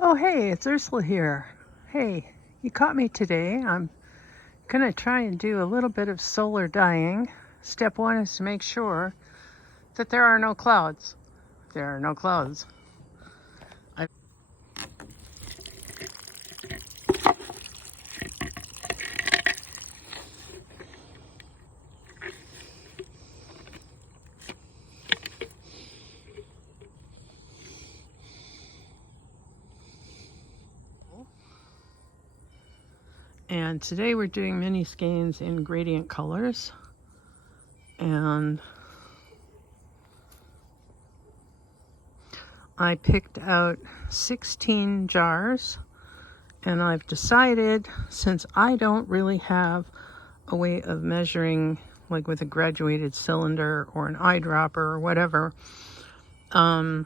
Oh, hey, it's Ursula here. Hey, you caught me today. I'm gonna try and do a little bit of solar dyeing. Step one is to make sure that there are no clouds. There are no clouds. And today we're doing mini skeins in gradient colors. And I picked out 16 jars. And I've decided, since I don't really have a way of measuring, like with a graduated cylinder or an eyedropper or whatever, I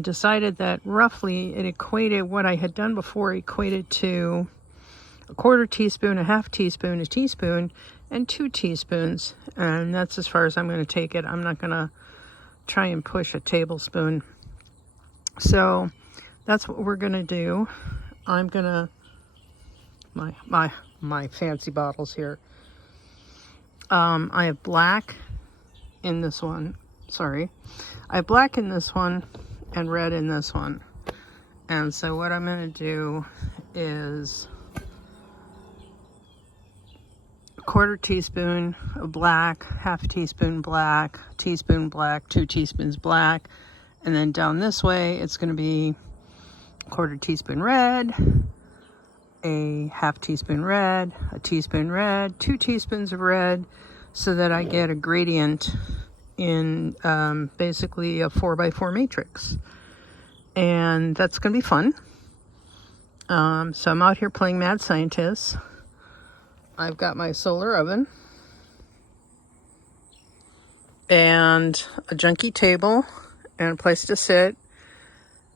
decided that roughly it equated, what I had done before equated to a quarter teaspoon, a half teaspoon, a teaspoon, and 2 teaspoons. And that's as far as I'm going to take it. I'm not going to try and push a tablespoon. So that's what we're going to do. I'm going to, my fancy bottles here. I have black in this one. Sorry. I have black in this one and red in this one. And so what I'm going to do is a quarter teaspoon of black, half teaspoon black, 2 teaspoons black, and then down this way it's going to be a quarter teaspoon red, a half teaspoon red, a teaspoon red, 2 teaspoons of red, so that I get a gradient in basically a 4x4 matrix. And that's going to be fun. So I'm out here playing mad scientist. I've got my solar oven and a junky table and a place to sit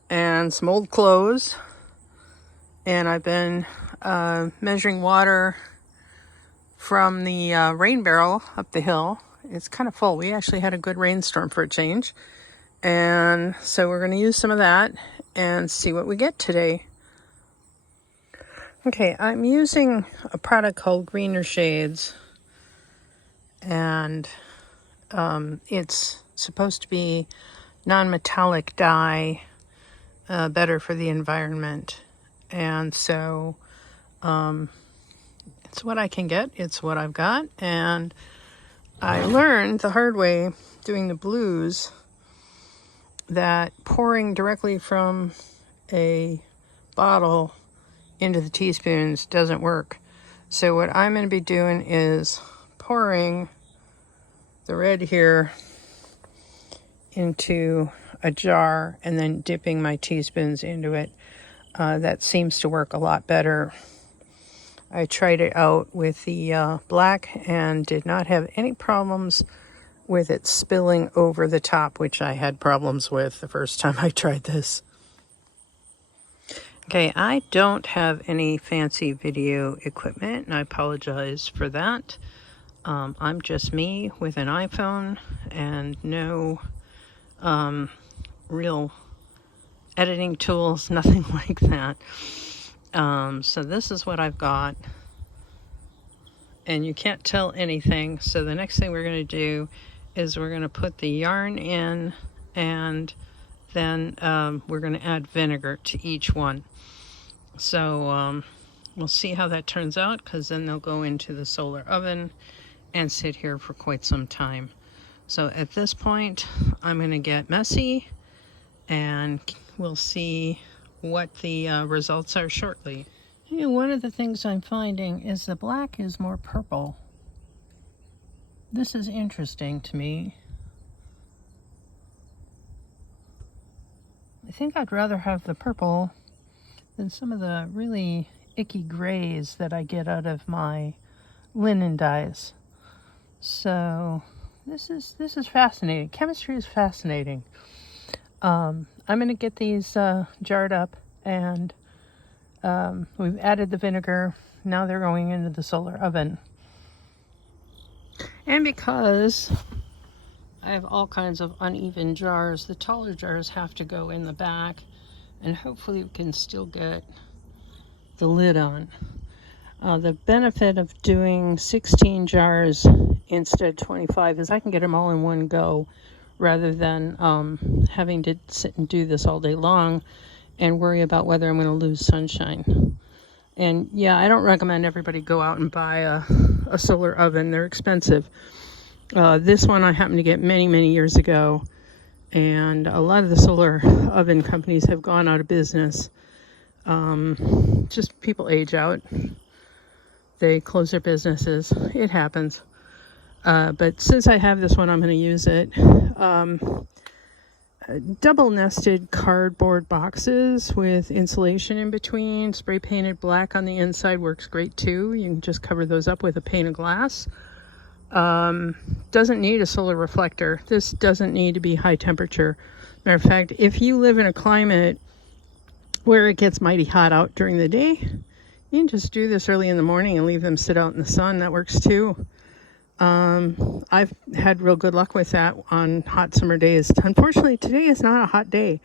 and some old clothes. And I've been measuring water from the rain barrel up the hill. It's kind of full. We actually had a good rainstorm for a change. And so we're going to use some of that and see what we get today. Okay, I'm using a product called Greener Shades. And it's supposed to be non-metallic dye, better for the environment. And so it's what I can get. It's what I've got. And I learned the hard way doing the blues that pouring directly from a bottle into the teaspoons doesn't work. So what I'm going to be doing is pouring the red here into a jar and then dipping my teaspoons into it. That seems to work a lot better. I tried it out with the black and did not have any problems with it spilling over the top, which I had problems with the first time I tried this. Okay, I don't have any fancy video equipment, and I apologize for that. I'm just me with an iPhone and no real editing tools, nothing like that. So this is what I've got. And you can't tell anything. So the next thing we're going to do is we're going to put the yarn in, and then we're going to add vinegar to each one. So we'll see how that turns out, because then they'll go into the solar oven and sit here for quite some time. So at this point, I'm going to get messy, and we'll see what the results are shortly. You know, one of the things I'm finding is the black is more purple. This is interesting to me. I think I'd rather have the purple than some of the really icky grays that I get out of my linen dyes. So this is fascinating. Chemistry is fascinating. I'm going to get these jarred up, and we've added the vinegar. Now they're going into the solar oven. And because I have all kinds of uneven jars, the taller jars have to go in the back, and hopefully we can still get the lid on. The benefit of doing 16 jars instead of 25 is I can get them all in one go rather than having to sit and do this all day long and worry about whether I'm going to lose sunshine. And yeah, I don't recommend everybody go out and buy a solar oven. They're expensive. This one I happened to get many, many years ago, and a lot of the solar oven companies have gone out of business. Just people age out. They close their businesses. It happens. But since I have this one, I'm going to use it. Double nested cardboard boxes with insulation in between, spray painted black on the inside works great too. You can just cover those up with a pane of glass. Doesn't need a solar reflector. This doesn't need to be high temperature. Matter of fact, if you live in a climate where it gets mighty hot out during the day, you can just do this early in the morning and leave them sit out in the sun. That works too. I've had real good luck with that on hot summer days. Unfortunately, today is not a hot day.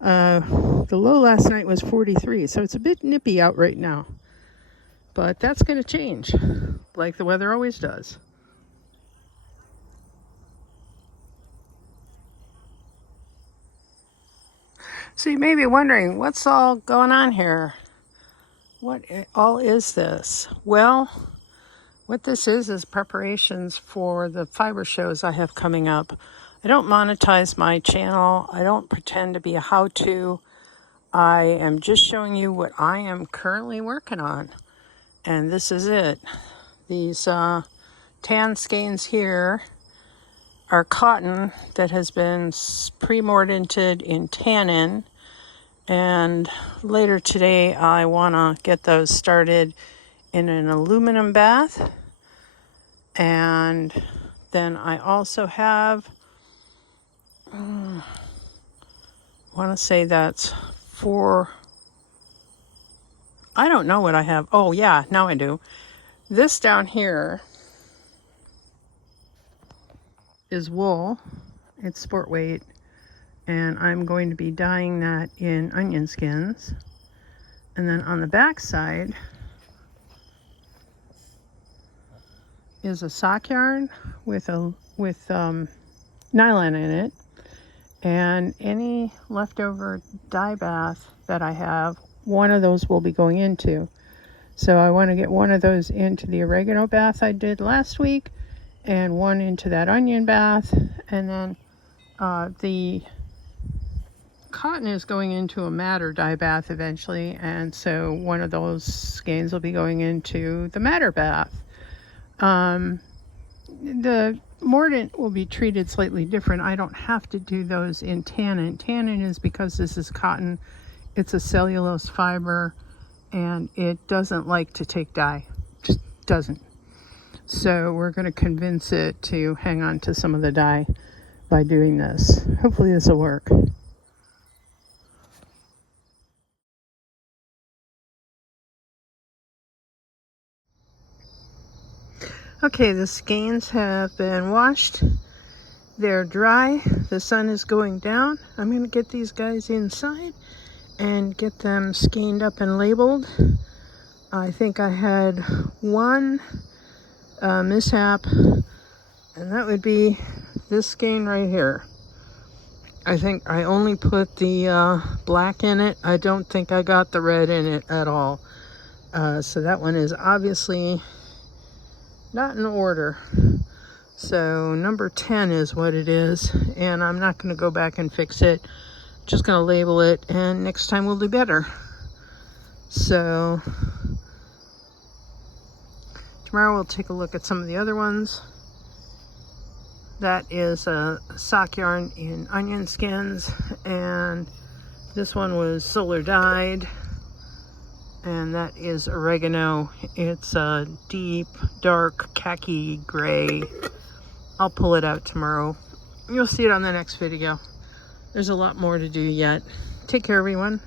The low last night was 43, so it's a bit nippy out right now. But that's going to change, like the weather always does. So you may be wondering, what's all going on here? What all is this? Well, what this is preparations for the fiber shows I have coming up. I don't monetize my channel. I don't pretend to be a how-to. I am just showing you what I am currently working on. And this is it. These tan skeins here are cotton that has been pre-mordanted in tannin. And later today, I want to get those started in an aluminum bath. And then I also have, I want to say that's I don't know what I have. Oh yeah, now I do. This down here is wool. It's sport weight. And I'm going to be dyeing that in onion skins. And then on the back side is a sock yarn with nylon in it, and any leftover dye bath that I have, one of those will be going into. So I want to get one of those into the oregano bath I did last week, and one into that onion bath, and then the cotton is going into a madder dye bath eventually, and so one of those skeins will be going into the madder bath. The mordant will be treated slightly different. I don't have to do those in tannin. Tannin is because this is cotton. It's a cellulose fiber, and it doesn't like to take dye. Just doesn't. So we're going to convince it to hang on to some of the dye by doing this. Hopefully this will work. Okay, the skeins have been washed. They're dry. The sun is going down. I'm going to get these guys inside and get them skeined up and labeled. I think I had one mishap, and that would be this skein right here. I think I only put the black in it. I don't think I got the red in it at all. So that one is obviously not in order. So number 10 is what it is, and I'm not going to go back and fix it. Just going to label it, and next time we'll do better. So tomorrow we'll take a look at some of the other ones. That is a sock yarn in onion skins, and this one was solar dyed. And that is oregano. It's a deep, dark, khaki gray. I'll pull it out tomorrow. You'll see it on the next video. There's a lot more to do yet. Take care, everyone.